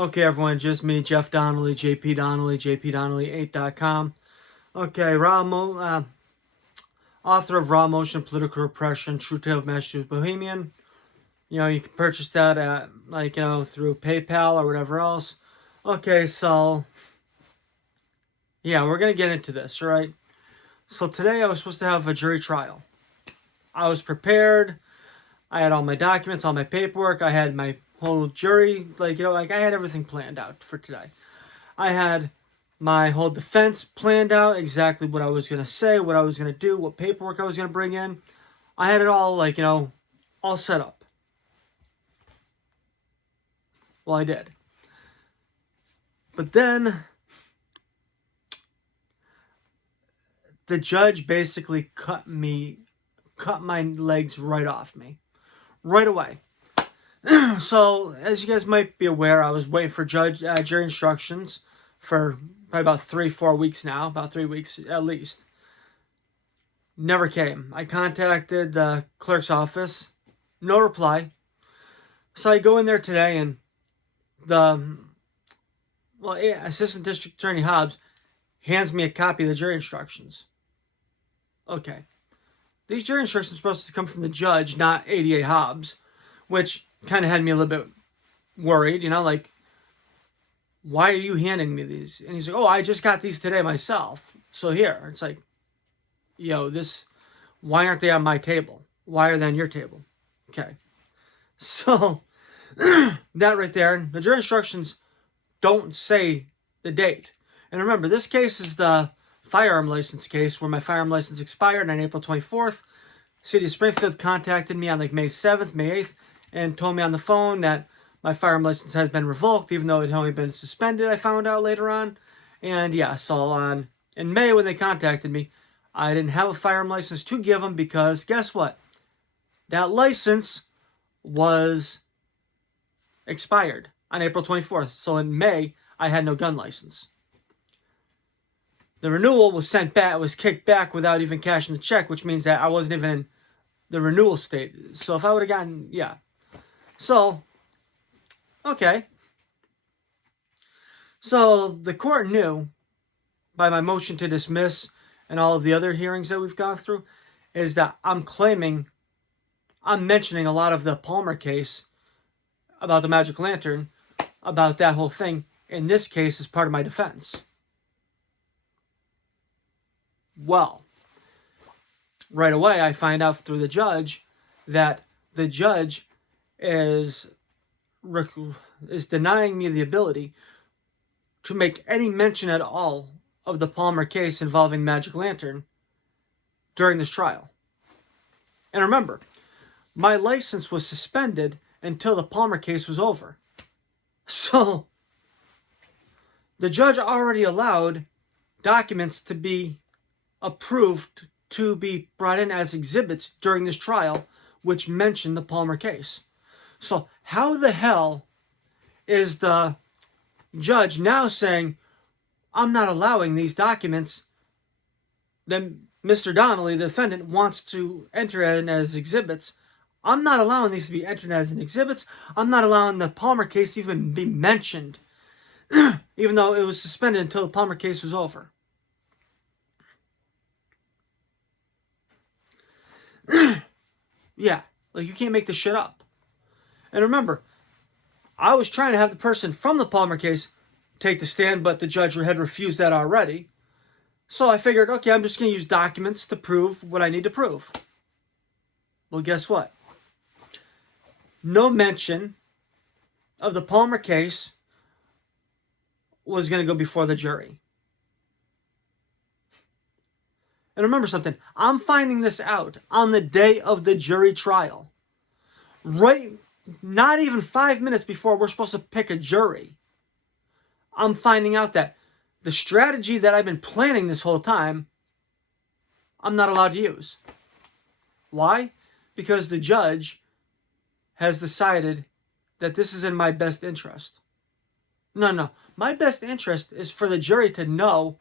Okay, everyone, just me, Jeff Donnelly, JP Donnelly, jpdonnelly8.com. Okay, author of Raw Emotion, Political Repression, True Tale of Massachusetts Bohemian. You can purchase that at, through PayPal or whatever else. Okay, so, yeah, we're going to get into this, right? So today I was supposed to have a jury trial. I was prepared. I had all my documents, all my paperwork. I had my whole jury, I had everything planned out for today. I had my whole defense planned out, exactly what I was going to say, what I was going to do, what paperwork I was going to bring in. I had it all, all set up. Well, I did. But then the judge basically cut my legs right off me, right away. So, as you guys might be aware, I was waiting for jury instructions for probably about 3-4 weeks now, about 3 weeks at least. Never came. I contacted the clerk's office, no reply. So I go in there today, and Assistant District Attorney Hobbs hands me a copy of the jury instructions. Okay. These jury instructions are supposed to come from the judge, not ADA Hobbs, which kind of had me a little bit worried, why are you handing me these? And he's like, oh, I just got these today myself. So here. It's like, why aren't they on my table? Why are they on your table? Okay. So, that right there, the jury instructions don't say the date. And remember, this case is the firearm license case where my firearm license expired on April 24th. City of Springfield contacted me on May 7th, May 8th, and told me on the phone that my firearm license has been revoked, even though it had only been suspended, I found out later on. And yeah, so in May when they contacted me, I didn't have a firearm license to give them because guess what? That license was expired on April 24th. So in May, I had no gun license. The renewal was sent back, was kicked back without even cashing the check, which means that I wasn't even in the renewal state. So if I would have gotten, yeah. So, okay. So the court knew by my motion to dismiss and all of the other hearings that we've gone through is that I'm mentioning a lot of the Palmer case about the magic lantern, about that whole thing, in this case as part of my defense. Well, right away I find out through the judge that the judge is denying me the ability to make any mention at all of the Palmer case involving magic lantern during this trial. And remember, my license was suspended until the Palmer case was over. So, the judge already allowed documents to be approved to be brought in as exhibits during this trial, which mentioned the Palmer case. So, how the hell is the judge now saying, I'm not allowing these documents that Mr. Donnelly, the defendant, wants to enter in as exhibits? I'm not allowing these to be entered as exhibits. I'm not allowing the Palmer case to even be mentioned, even though it was suspended until the Palmer case was over. Yeah, you can't make this shit up. And remember, I was trying to have the person from the Palmer case take the stand, but the judge had refused that already. So I figured, okay, I'm just going to use documents to prove what I need to prove. Well, guess what? No mention of the Palmer case was going to go before the jury. And remember something, I'm finding this out on the day of the jury trial. Right, not even 5 minutes before we're supposed to pick a jury. I'm finding out that the strategy that I've been planning this whole time, I'm not allowed to use. Why? Because the judge has decided that this is in my best interest. No. My best interest is for the jury to know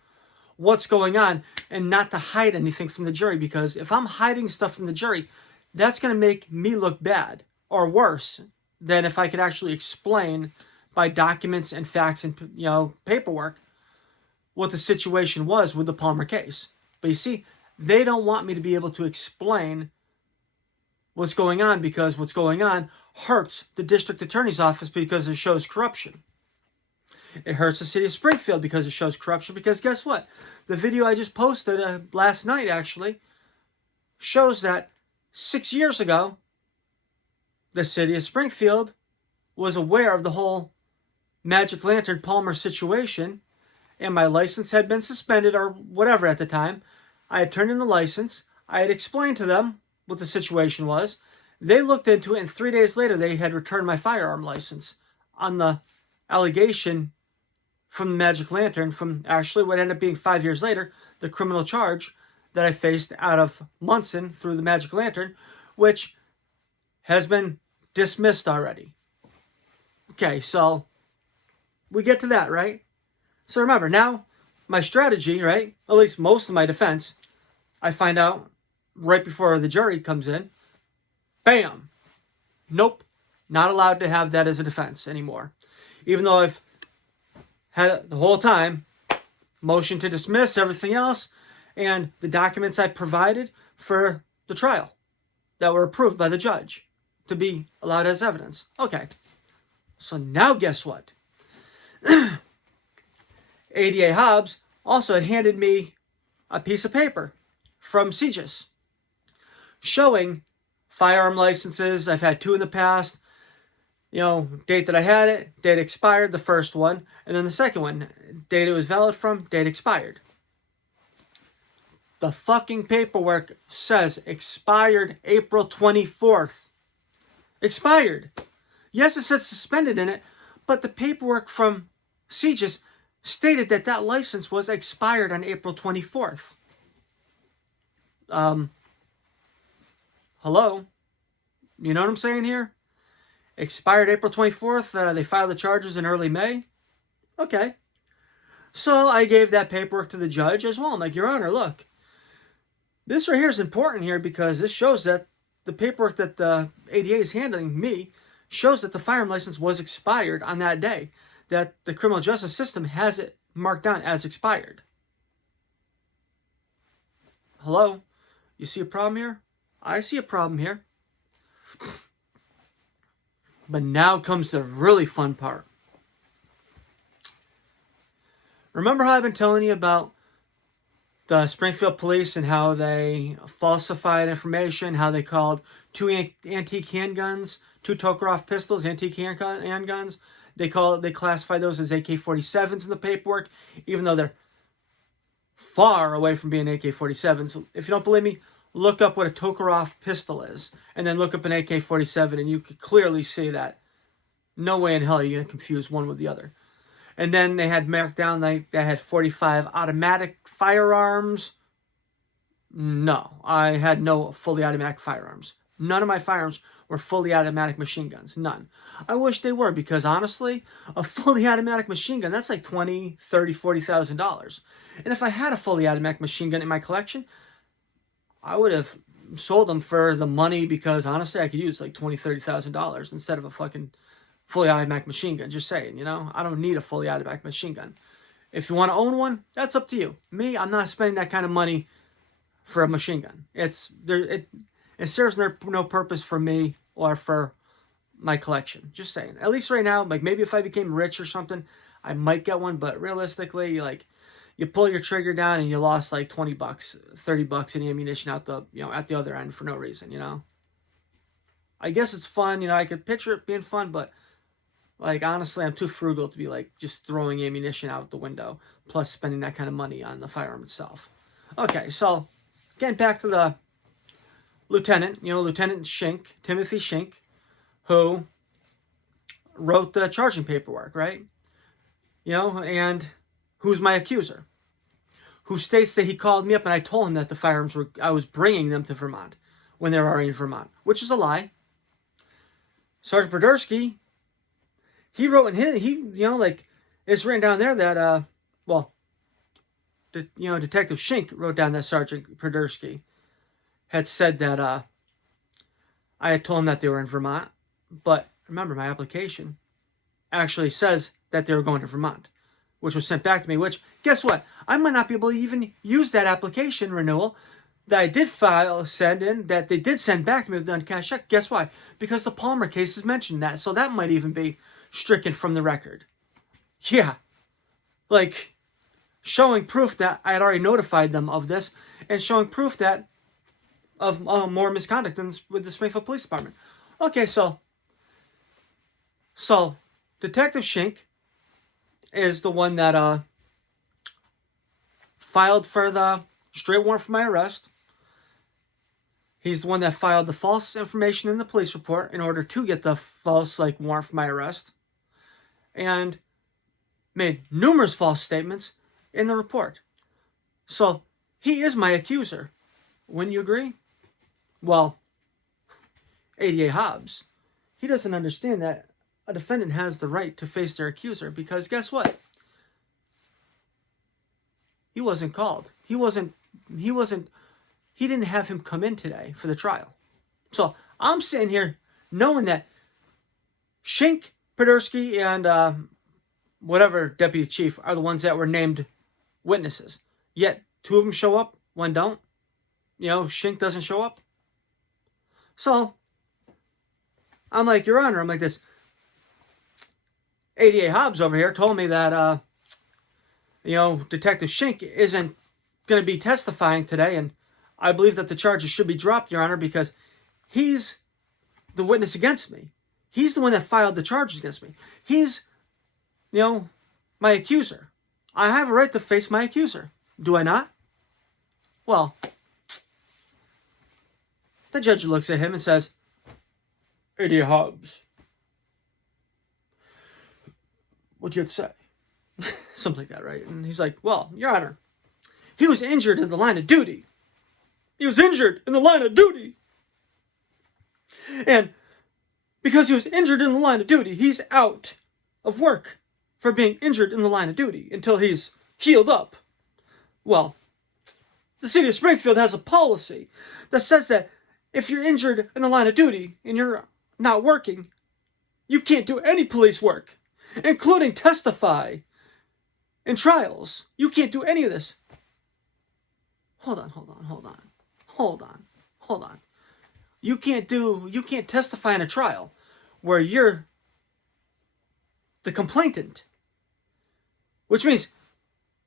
what's going on and not to hide anything from the jury, because if I'm hiding stuff from the jury, that's going to make me look bad or worse than if I could actually explain by documents and facts and paperwork what the situation was with the Palmer case. But you see, they don't want me to be able to explain what's going on, because what's going on hurts the district attorney's office because it shows corruption. It hurts the city of Springfield because it shows corruption, because guess what? The video I just posted last night actually shows that 6 years ago, the city of Springfield was aware of the whole Magic Lantern Palmer situation, and my license had been suspended or whatever at the time. I had turned in the license. I had explained to them what the situation was. They looked into it, and 3 days later, they had returned my firearm license on the allegation from the Magic Lantern, from actually what ended up being 5 years later, the criminal charge that I faced out of Munson through the Magic Lantern, which has been dismissed already. Okay, so we get to that, right? So remember, now my strategy, right, at least most of my defense, I find out right before the jury comes in, bam, nope, not allowed to have that as a defense anymore. Even though I've had it the whole time, motion to dismiss, everything else, and the documents I provided for the trial that were approved by the judge to be allowed as evidence. Okay, so now guess what? ADA Hobbs also had handed me a piece of paper from CJIS showing firearm licenses. I've had 2 in the past. Date that I had it, date expired, the first one. And then the second one, date it was valid from, date expired. The fucking paperwork says expired April 24th. Expired. Yes, it says suspended in it, but the paperwork from CJIS stated that that license was expired on April 24th. Hello? You know what I'm saying here? Expired April 24th. They filed the charges in early May. Okay. So I gave that paperwork to the judge as well. I'm like, Your Honor, look. This right here is important here because this shows that the paperwork that the ADA is handling me shows that the firearm license was expired on that day. That the criminal justice system has it marked down as expired. Hello? You see a problem here? I see a problem here. But now comes the really fun part. Remember how I've been telling you about the Springfield police and how they falsified information, how they called 2 antique handguns, 2 Tokarev pistols, antique handguns. They classify those as AK-47s in the paperwork, even though they're far away from being AK-47s. If you don't believe me, look up what a Tokarev pistol is, and then look up an AK-47, and you could clearly see that. No way in hell are you going to confuse one with the other. And then they had marked down, they had 45 automatic firearms. No, I had no fully automatic firearms. None of my firearms were fully automatic machine guns. None. I wish they were, because honestly, a fully automatic machine gun, that's like $20,000, $30,000, $40,000. And if I had a fully automatic machine gun in my collection, I would have sold them for the money, because honestly, I could use like $20,000, $30,000 instead of a fucking fully automatic machine gun. Just saying, I don't need a fully automatic machine gun. If you want to own one, that's up to you. Me, I'm not spending that kind of money for a machine gun. It serves no purpose for me or for my collection. Just saying. At least right now, like maybe if I became rich or something, I might get one. But realistically, like you pull your trigger down and you lost like $20, $30 in ammunition out the at the other end for no reason. I guess it's fun. I could picture it being fun, but like honestly, I'm too frugal to be like just throwing ammunition out the window, plus spending that kind of money on the firearm itself. Okay, so getting back to the lieutenant, Lieutenant Shink, Timothy Shink, who wrote the charging paperwork, right? And who's my accuser, who states that he called me up and I told him that the firearms I was bringing them to Vermont when they were already in Vermont, which is a lie. Sergeant Podersky, he wrote in his, it's written down there that, Detective Shink wrote down that Sergeant Podersky had said that I had told him that they were in Vermont. But remember, my application actually says that they were going to Vermont, which was sent back to me, which, guess what? I might not be able to even use that application renewal that I did send in, that they did send back to me with the uncashed check. Guess why? Because the Palmer case has mentioned that, so that might even be stricken from the record. Yeah. Like, showing proof that I had already notified them of this, and showing proof that of more misconduct with the Springfield Police Department. Okay, so Detective Shink is the one that filed for the straight warrant for my arrest. He's the one that filed the false information in the police report in order to get the false warrant for my arrest, and made numerous false statements in the report. So he is my accuser. Wouldn't you agree? Well, ADA Hobbs, he doesn't understand that a defendant has the right to face their accuser, because guess what? He wasn't called. He didn't have him come in today for the trial. So I'm sitting here knowing that Shink, Podersky, and whatever deputy chief are the ones that were named witnesses. Yet 2 of them show up, 1 don't. Shink doesn't show up. So I'm like, Your Honor, I'm like, this ADA Hobbs over here told me that Detective Shink isn't going to be testifying today, and I believe that the charges should be dropped, Your Honor, because he's the witness against me. He's the one that filed the charges against me. He's, my accuser. I have a right to face my accuser. Do I not? Well, the judge looks at him and says, ADA Hobbs, what do you have to say? Something like that, right? And he's like, well, Your Honor, he was injured in the line of duty. He was injured in the line of duty. And because he was injured in the line of duty, he's out of work for being injured in the line of duty until he's healed up. Well, the city of Springfield has a policy that says that if you're injured in the line of duty and you're not working, you can't do any police work, including testify in trials. You can't do any of this. Hold on. You can't testify in a trial where you're the complainant, which means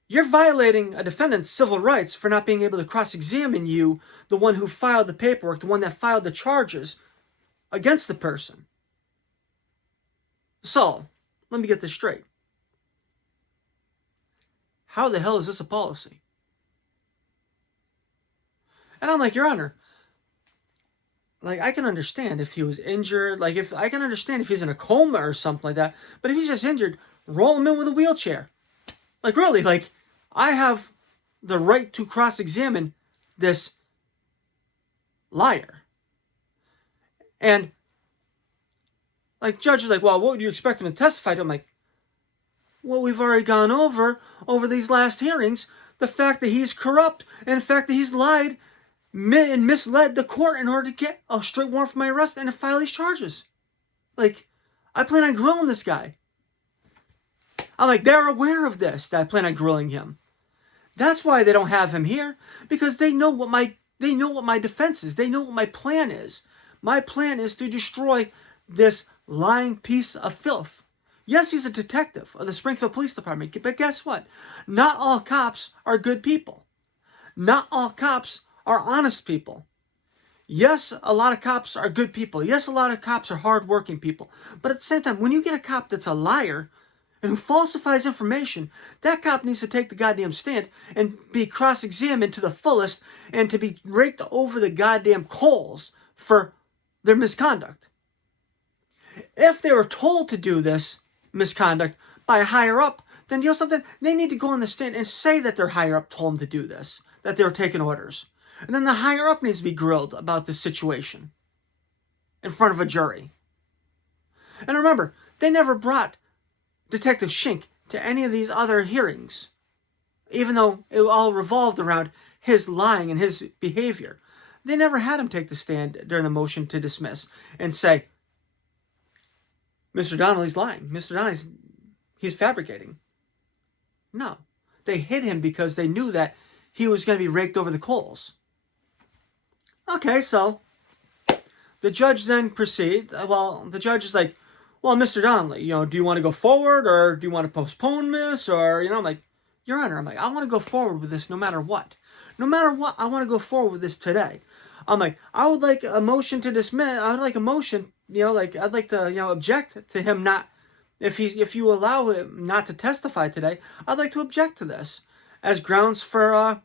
you're violating a defendant's civil rights for not being able to cross-examine you, the one who filed the paperwork, the one that filed the charges against the person. So, let me get this straight. How the hell is this a policy? And I'm like, Your Honor, I can understand if he was injured, I can understand if he's in a coma or something like that, but if he's just injured, roll him in with a wheelchair. Really, I have the right to cross-examine this liar. And, judge is well, what would you expect him to testify to? I'm like, well, we've already gone over these last hearings, the fact that he's corrupt, and the fact that he's lied and misled the court in order to get a straight warrant for my arrest and to file these charges. I plan on grilling this guy. I'm they're aware of this, that I plan on grilling him. That's why they don't have him here, because they know what my defense is. They know what my plan is. My plan is to destroy this lying piece of filth. Yes, he's a detective of the Springfield Police Department, but guess what? Not all cops are good people. Not all cops are honest people. Yes, a lot of cops are good people. Yes, a lot of cops are hardworking people. But at the same time, when you get a cop that's a liar and who falsifies information, that cop needs to take the goddamn stand and be cross-examined to the fullest and to be raked over the goddamn coals for their misconduct. If they were told to do this misconduct by a higher up, then something, they need to go on the stand and say that their higher up told them to do this, that they were taking orders. And then the higher up needs to be grilled about this situation in front of a jury. And remember, they never brought Detective Shink to any of these other hearings, even though it all revolved around his lying and his behavior. They never had him take the stand during the motion to dismiss and say, Mr. Donnelly's lying. Mr. Donnelly's, he's fabricating. No. They hid him because they knew that he was going to be raked over the coals. Okay, so the judge then proceeds. Well, the judge is like, well, Mr. Donnelly, do you want to go forward or do you want to postpone this? Or, I'm like, Your Honor, I want to go forward with this no matter what. No matter what, I want to go forward with this today. I'm like, I would like a motion to dismiss. I would like a motion, I'd like to, object to him not, if you allow him not to testify today, I'd like to object to this as grounds for,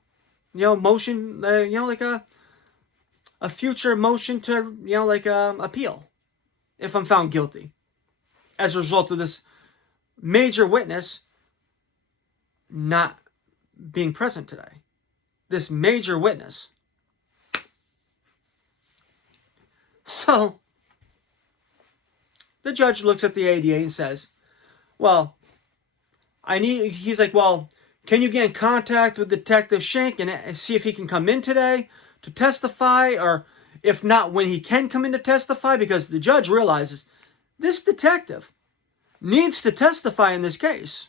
motion, like a future motion to, appeal if I'm found guilty as a result of this major witness not being present today. This major witness. So, the judge looks at the ADA and says, well, he's like, well, can you get in contact with Detective Schenk and see if he can come in today to testify? Or if not, when he can come in to testify? Because the judge realizes this detective needs to testify in this case.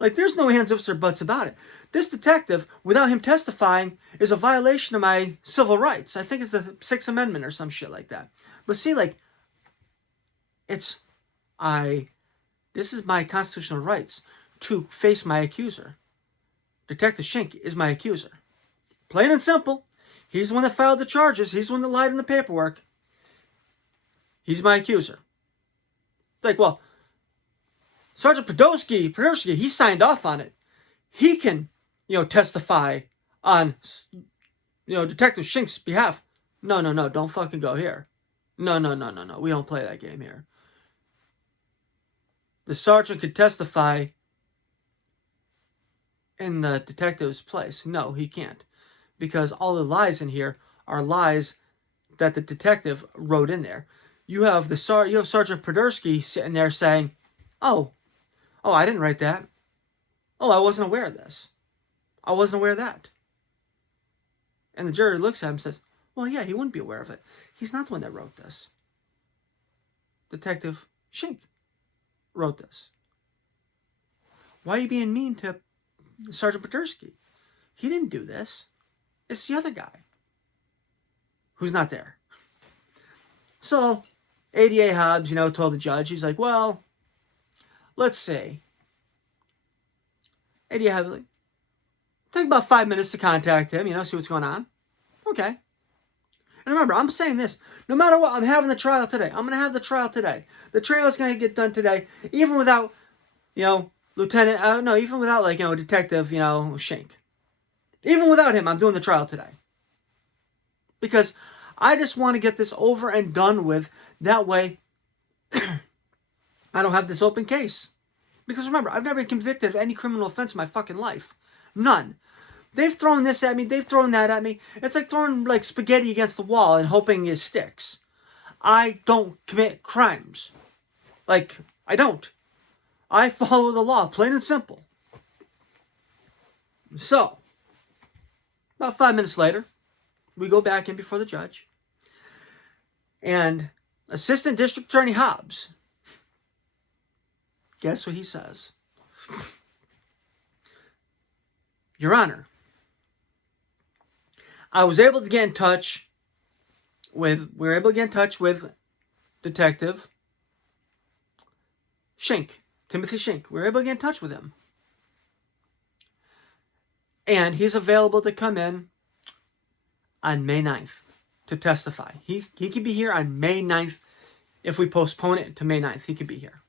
Like, there's no ands, ifs, or buts about it. This detective, without him testifying, is a violation of my civil rights. I think it's the Sixth Amendment or some shit like that. But see, this is my constitutional rights to face my accuser. Detective Schenk is my accuser. Plain and simple. He's the one that filed the charges. He's the one that lied in the paperwork. He's my accuser. Like, well, Sergeant Podolsky, he signed off on it. He can, testify on, Detective Schenk's behalf. No, don't fucking go here. No. We don't play that game here. The sergeant could testify in the detective's place. No, he can't. Because all the lies in here are lies that the detective wrote in there. You have Sergeant Podolsky sitting there saying, Oh, I didn't write that. Oh, I wasn't aware of this. I wasn't aware of that. And the jury looks at him and says, well, yeah, he wouldn't be aware of it. He's not the one that wrote this. Detective Schenk wrote this. Why are you being mean to Sergeant Podolsky? He didn't do this. It's the other guy who's not there. So, ADA Hobbs, told the judge, he's like, well, let's see. ADA Hobbs, take about 5 minutes to contact him, see what's going on. Okay. And remember, I'm saying this, no matter what, I'm having the trial today. I'm going to have the trial today. The trial is going to get done today, even without, even without, Detective, Schenk. Even without him, I'm doing the trial today. Because I just want to get this over and done with. That way, I don't have this open case. Because remember, I've never been convicted of any criminal offense in my fucking life. None. They've thrown this at me. They've thrown that at me. It's like throwing spaghetti against the wall and hoping it sticks. I don't commit crimes. I don't. I follow the law, plain and simple. So, about 5 minutes later, we go back in before the judge. And Assistant District Attorney Hobbs, guess what he says? Your Honor, we were able to get in touch with Detective Schenk, Timothy Schenk. We were able to get in touch with him. And he's available to come in on May 9th to testify. He could be here on May 9th. If we postpone it to May 9th, he could be here.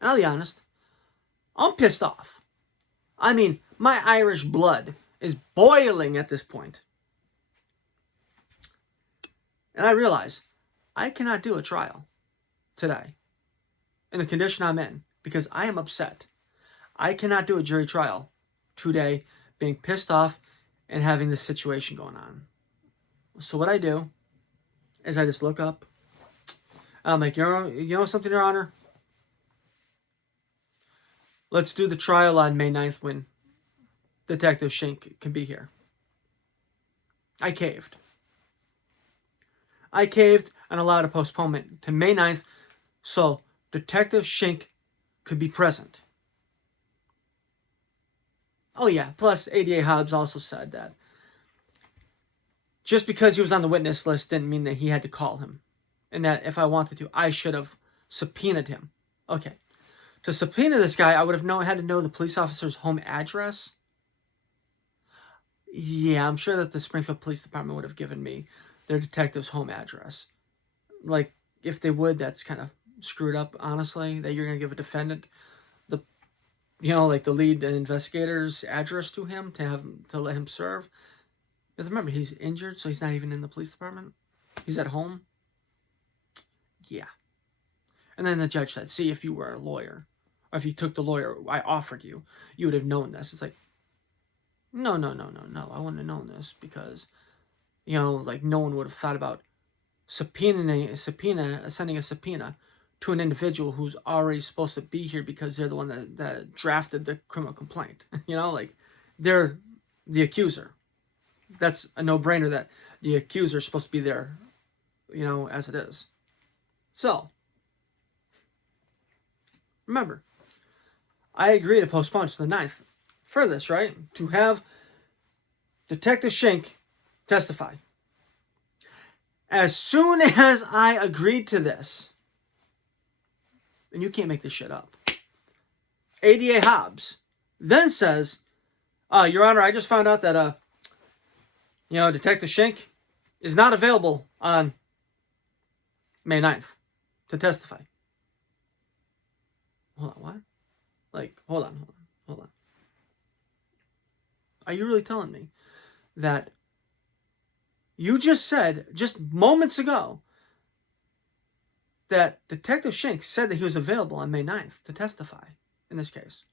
And I'll be honest, I'm pissed off. My Irish blood is boiling at this point. And I realize I cannot do a trial today in the condition I'm in because I am upset. I cannot do a jury trial today being pissed off and having this situation going on. So what I do is I just look up. I'm like, you know something, Your Honor? Let's do the trial on May 9th when Detective Schenk can be here. I caved. I caved and allowed a postponement to May 9th so Detective Shink could be present. Oh yeah, plus ADA Hobbs also said that just because he was on the witness list didn't mean that he had to call him. And that if I wanted to, I should have subpoenaed him. Okay. To subpoena this guy, I would have had to know the police officer's home address. Yeah, I'm sure that the Springfield Police Department would have given me their detective's home address. Like, if they would, that's kind of screwed up, honestly, that you're going to give a defendant the, like the lead investigator's address to him to let him serve. Because remember, he's injured, so he's not even in the police department. He's at home. Yeah. And then the judge said, see, if you were a lawyer, or if you took the lawyer I offered you, you would have known this. It's like, no. I wouldn't have known this because, like no one would have thought about sending a subpoena to an individual who's already supposed to be here because they're the one that drafted the criminal complaint. Like they're the accuser. That's a no-brainer that the accuser is supposed to be there, as it is. So, remember, I agree to postpone to the 9th for this, right? To have Detective Shink testify. As soon as I agreed to this, and you can't make this shit up, ADA Hobbs then says, Your Honor, I just found out that, Detective Shink is not available on May 9th to testify. Hold on, what? Like, hold on. Are you really telling me that you just said, just moments ago, that Detective Shink said that he was available on May 9th to testify in this case,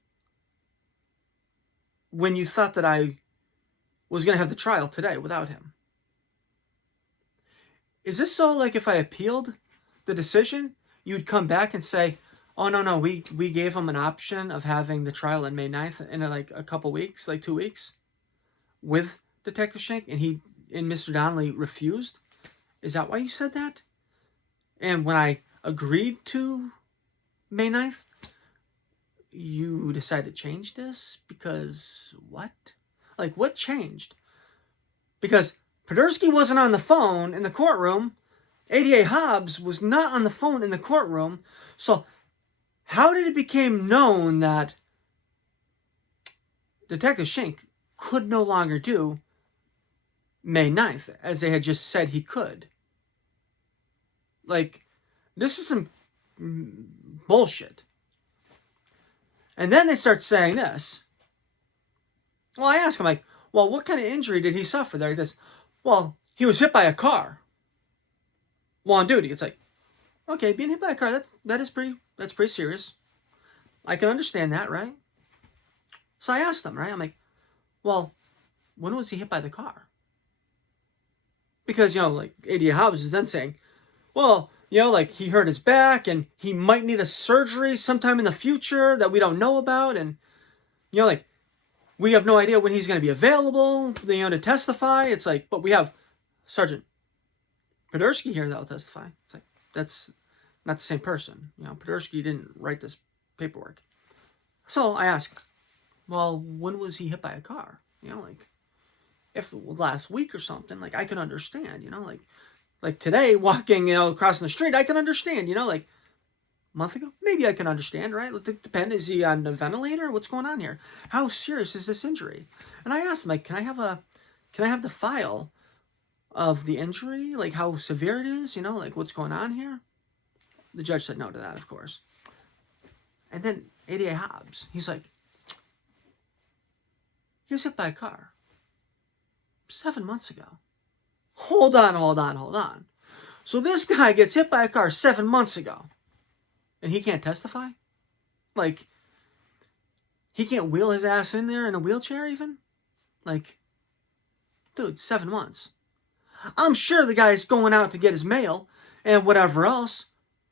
when you thought that I was going to have the trial today without him? Is this so, like, if I appealed the decision, you'd come back and say, oh, no, we gave him an option of having the trial on May 9th in like a couple weeks, like 2 weeks, with Detective Shink, and Mr. Donnelly refused? Is that why you said that? And when I agreed to May 9th, you decided to change this? Because what? Like, what changed? Because Podersky wasn't on the phone in the courtroom. ADA Hobbs was not on the phone in the courtroom. So how did it become known that Detective Shink could no longer do May 9th, as they had just said he could? Like, this is some bullshit. And then they start saying this. Well, I ask him, like, well, what kind of injury did he suffer there? He goes, well, he was hit by a car while on duty. It's like, okay, being hit by a car, that's pretty serious. I can understand that, right? So I asked him, right? I'm like, well, when was he hit by the car? Because, like, ADA Hobbs is then saying, well, like, he hurt his back and he might need a surgery sometime in the future that we don't know about. And, like, we have no idea when he's going to be available, to testify. It's like, but we have Sergeant Podersky here that will testify. It's like, that's not the same person. Podersky didn't write this paperwork. So I asked, well, when was he hit by a car? Like, if it was last week or something, like, I can understand, like today, walking, crossing the street, I can understand, like, a month ago, maybe I can understand, right? It depends. Is he on a ventilator? What's going on here? How serious is this injury? And I asked him, like, can I have the file of the injury? Like, how severe it is? Like, what's going on here? The judge said no to that, of course. And then ADA Hobbs, he's like, he was hit by a car 7 months ago. Hold on. So this guy gets hit by a car 7 months ago, and he can't testify? Like, he can't wheel his ass in there in a wheelchair even? Like, dude, 7 months. I'm sure the guy's going out to get his mail and whatever else.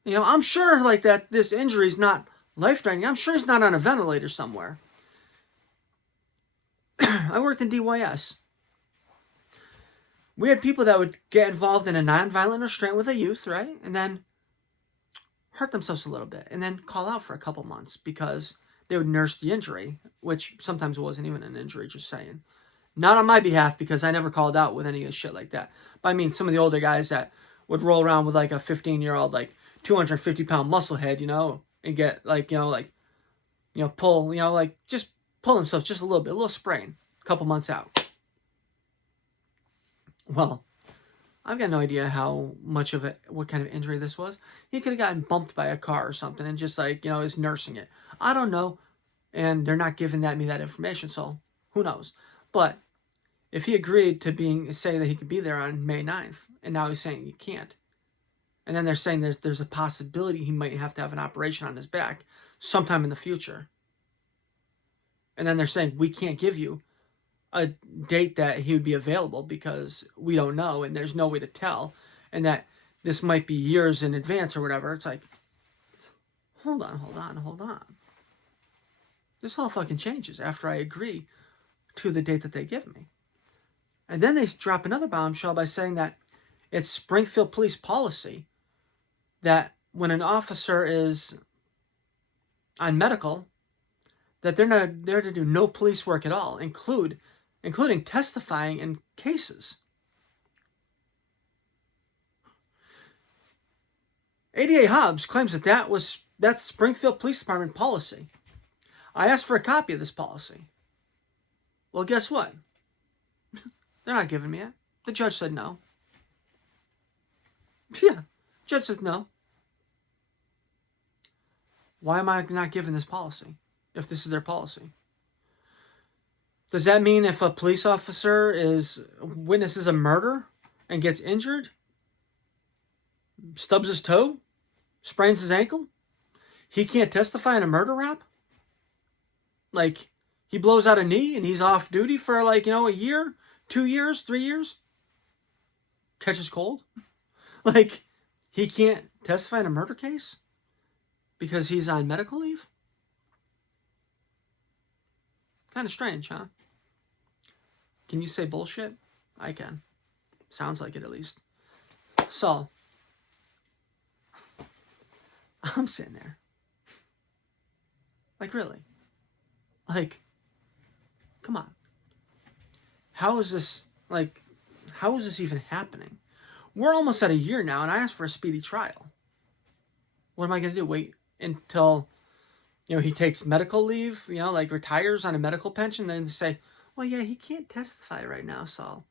I'm sure, like, that this injury is not life-threatening. I'm sure he's not on a ventilator somewhere. I worked in DYS. We had people that would get involved in a nonviolent restraint with a youth, right? And then hurt themselves a little bit and then call out for a couple months because they would nurse the injury, which sometimes wasn't even an injury, just saying. Not on my behalf because I never called out with any of shit like that. But I mean, some of the older guys that would roll around with like a 15-year-old, like 250-pound muscle head, and get like, pull, like just pull themselves just a little bit, a little sprain, a couple months out. Well, I've got no idea how much of it, what kind of injury this was. He could have gotten bumped by a car or something and just like, is nursing it. I don't know. And they're not giving me that information, so who knows. But if he agreed to say that he could be there on May 9th, and now he's saying he can't, and then they're saying there's a possibility he might have to have an operation on his back sometime in the future. And then they're saying we can't give you a date that he would be available because we don't know and there's no way to tell, and that this might be years in advance or whatever. It's like, hold on. This all fucking changes after I agree to the date that they give me. And then they drop another bombshell by saying that it's Springfield police policy that when an officer is on medical, that they're not there to do no police work at all, including testifying in cases. ADA Hobbs claims that's Springfield Police Department policy. I asked for a copy of this policy. Well, guess what? They're not giving me it. The judge said no. Yeah, judge says no. Why am I not given this policy if this is their policy? Does that mean if a police officer witnesses a murder and gets injured, stubs his toe, sprains his ankle, he can't testify in a murder rap? Like, he blows out a knee and he's off duty for like, a year, 2 years, 3 years? Catches cold? Like, he can't testify in a murder case because he's on medical leave? Kind of strange, huh? Can you say bullshit? I can. Sounds like it, at least. So, I'm sitting there. Like, really? Like, come on. How is this even happening? We're almost at a year now, and I asked for a speedy trial. What am I going to do? Wait until, he takes medical leave, like retires on a medical pension, then say, well, yeah, he can't testify right now, so,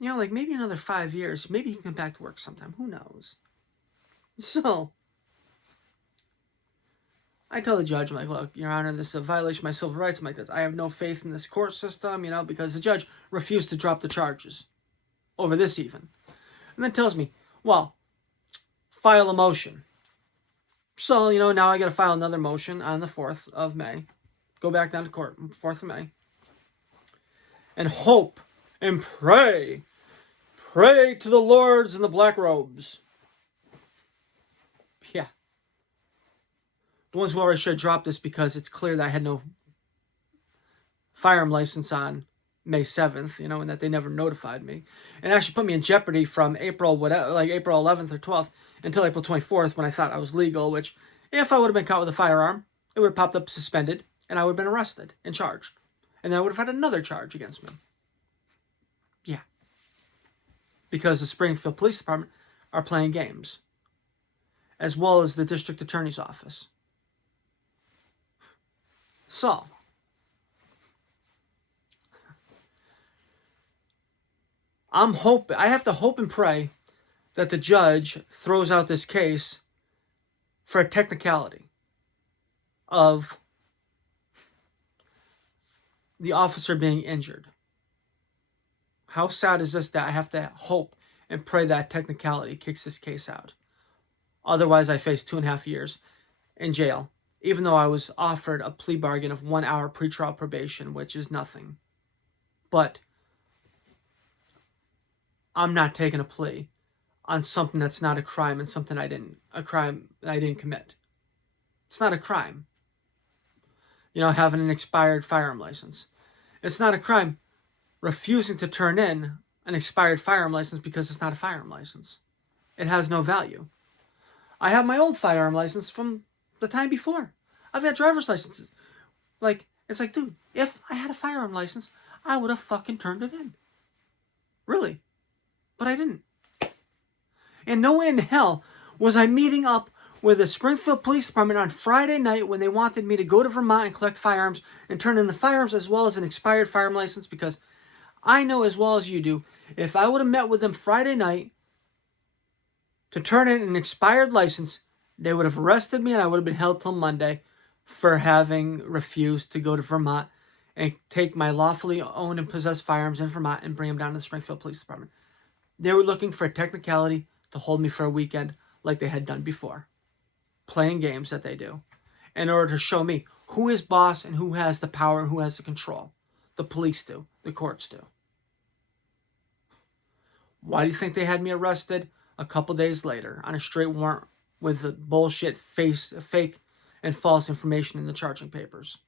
like maybe another 5 years, maybe he can come back to work sometime. Who knows? So, I tell the judge, I'm like, look, Your Honor, this is a violation of my civil rights. I'm like this. I have no faith in this court system, because the judge refused to drop the charges over this even. And then tells me, well, file a motion. So, now I got to file another motion on the 4th of May. Go back down to court, 4th of May. And hope and pray. Pray to the lords in the black robes. Yeah. The ones who already should have dropped this because it's clear that I had no firearm license on May 7th, and that they never notified me. And actually put me in jeopardy from April 11th or 12th until April 24th when I thought I was legal, which if I would have been caught with a firearm, it would have popped up suspended and I would have been arrested and charged. And then I would have had another charge against me. Yeah. Because the Springfield Police Department are playing games. As well as the District Attorney's Office. So, I have to hope and pray that the judge throws out this case for a technicality of the officer being injured. How sad is this that I have to hope and pray that technicality kicks this case out? Otherwise, I face 2.5 years in jail, even though I was offered a plea bargain of 1 hour pretrial probation, which is nothing. But I'm not taking a plea on something that's not a crime and something a crime that I didn't commit. It's not a crime. Having an expired firearm license. It's not a crime refusing to turn in an expired firearm license because it's not a firearm license. It has no value. I have my old firearm license from the time before. I've had driver's licenses. Like, it's like, dude, if I had a firearm license, I would have fucking turned it in. Really. But I didn't. And no way in hell was I meeting up with the Springfield Police Department on Friday night when they wanted me to go to Vermont and collect firearms and turn in the firearms as well as an expired firearm license, because I know as well as you do, if I would have met with them Friday night to turn in an expired license, they would have arrested me and I would have been held till Monday for having refused to go to Vermont and take my lawfully owned and possessed firearms in Vermont and bring them down to the Springfield Police Department. They were looking for a technicality to hold me for a weekend like they had done before. Playing games that they do. In order to show me who is boss and who has the power and who has the control. The police do. The courts do. Why do you think they had me arrested a couple days later on a straight warrant with the bullshit fake and false information in the charging papers?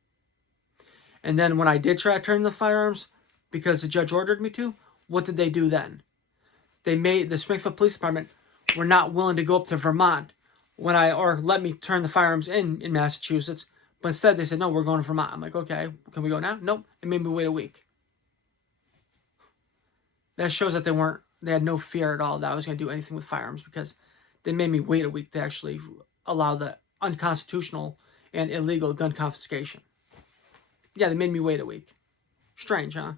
And then when I did try to turn in the firearms because the judge ordered me to, what did they do then? The Springfield Police Department were not willing to go up to Vermont or let me turn the firearms in Massachusetts, but instead they said, no, we're going to Vermont. I'm like, okay, can we go now? Nope. It made me wait a week. That shows that they had no fear at all that I was going to do anything with firearms, because they made me wait a week to actually allow the unconstitutional and illegal gun confiscation. Yeah, they made me wait a week. Strange, huh?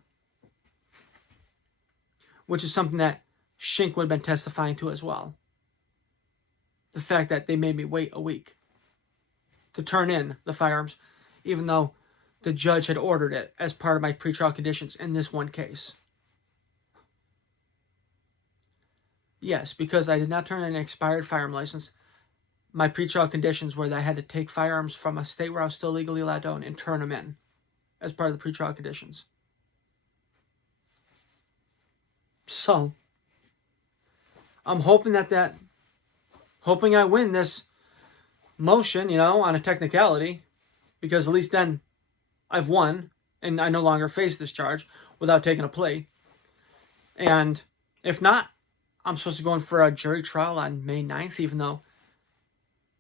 Which is something that Shink would have been testifying to as well. The fact that they made me wait a week to turn in the firearms, even though the judge had ordered it as part of my pretrial conditions in this one case. Yes, because I did not turn in an expired firearm license, my pretrial conditions were that I had to take firearms from a state where I was still legally allowed to own and turn them in as part of the pretrial conditions. So, I'm hoping hoping I win this motion, on a technicality, because at least then I've won and I no longer face this charge without taking a plea. And if not, I'm supposed to go in for a jury trial on May 9th, even though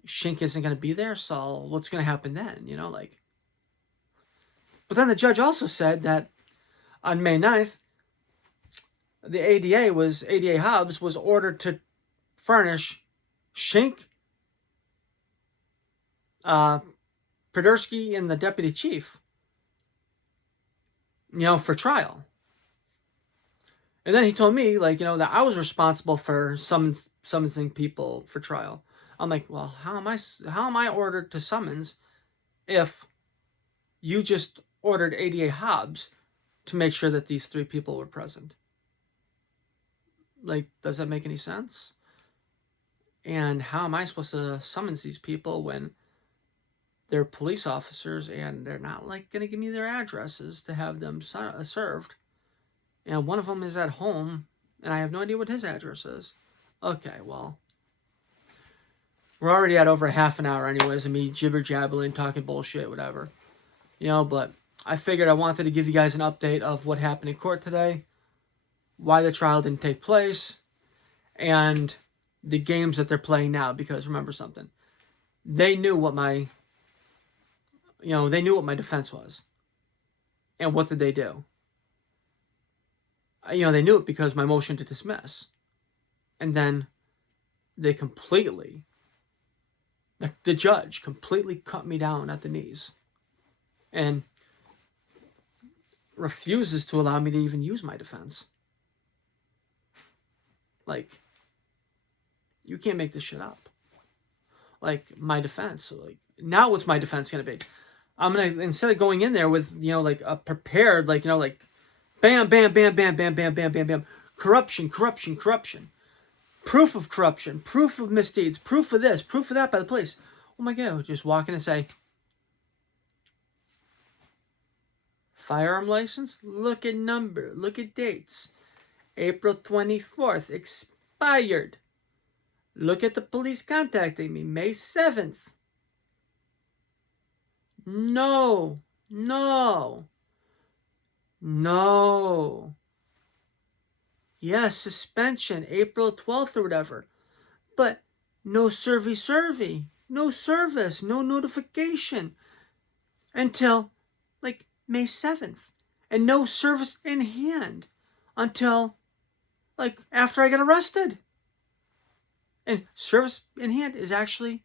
Shink isn't going to be there. So what's going to happen then? But then the judge also said that on May 9th, the ADA Hobbs was ordered to furnish Shink, Podersky, and the deputy chief, for trial. And then he told me, that I was responsible for summoning people for trial. I'm like, well, how am I ordered to summons if you just ordered ADA Hobbs to make sure that these 3 people were present? Does that make any sense? And how am I supposed to summons these people when they're police officers and they're not going to give me their addresses to have them served? And one of them is at home and I have no idea what his address is. Okay, well, we're already at over half an hour anyways of me jibber-jabbling, talking bullshit, whatever. But I figured I wanted to give you guys an update of what happened in court today, why the trial didn't take place, and the games that they're playing now. Because remember something, they knew what my defense was. And what did they do? They knew it because my motion to dismiss. And then they the judge completely cut me down at the knees and refuses to allow me to even use my defense. You can't make this shit up. My defense. Now what's my defense going to be? I'm going to, instead of going in there with, a prepared, bam, bam, bam, bam, bam, bam, bam, bam, bam, corruption, proof of corruption, proof of misdeeds, proof of this, proof of that by the police. Oh my God, just walk in and say, firearm license, look at number, look at dates. April 24th, expired. Look at the police contacting me, May 7th. No. Yes, suspension, April 12th or whatever. But no survey, no service, no notification until like May 7th. And no service in hand until like after I get arrested. And service in hand is actually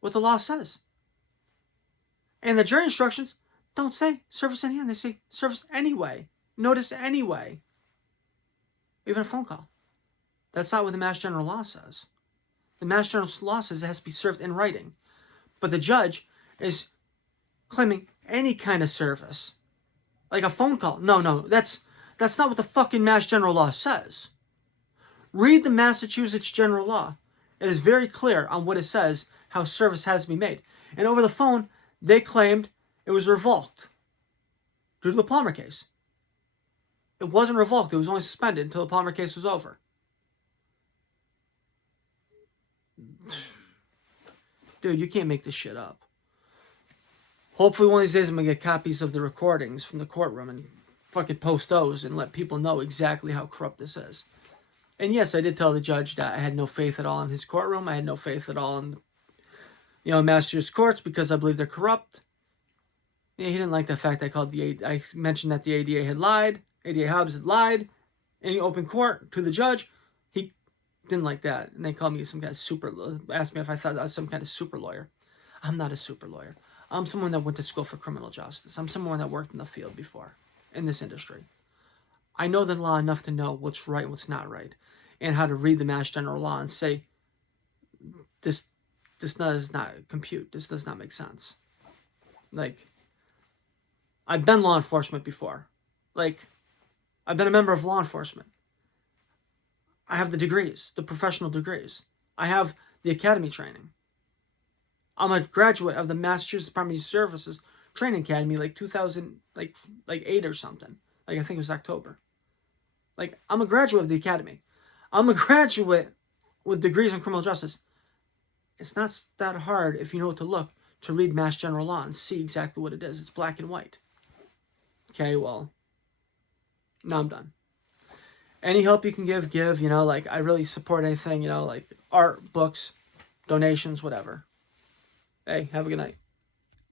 what the law says. And the jury instructions don't say service in hand. They say service anyway. Notice anyway. Even a phone call. That's not what the Mass General Law says. The Mass General Law says it has to be served in writing. But the judge is claiming any kind of service. Like a phone call. No, that's not what the fucking Mass General Law says. Read the Massachusetts General Law. It is very clear on what it says, how service has to be made. And over the phone, they claimed it was revoked due to the Palmer case. It wasn't revoked. It was only suspended until the Palmer case was over. Dude, you can't make this shit up. Hopefully one of these days I'm going to get copies of the recordings from the courtroom and fucking post those and let people know exactly how corrupt this is. And yes, I did tell the judge that I had no faith at all in his courtroom. I had no faith at all in, Massachusetts courts because I believe they're corrupt. Yeah, he didn't like the fact I mentioned that the ADA had lied. ADA Hobbs had lied in open court to the judge. He didn't like that. And they called me some kind of asked me if I thought I was some kind of super lawyer. I'm not a super lawyer. I'm someone that went to school for criminal justice. I'm someone that worked in the field before, in this industry. I know the law enough to know what's right and what's not right, and how to read the Mass General Law and say, this does not compute. This does not make sense. Like, I've been law enforcement before. Like, I've been a member of law enforcement. I have the degrees, the professional degrees. I have the academy training. I'm a graduate of the Massachusetts Department of Youth Services Training Academy, like 2008 or something. Like, I think it was October. Like, I'm a graduate of the academy. I'm a graduate with degrees in criminal justice. It's not that hard if you know what to look to read Mass General Law and see exactly what it is. It's black and white. Okay, well, now I'm done. Any help you can give. I really support anything, like art, books, donations, whatever. Hey, have a good night.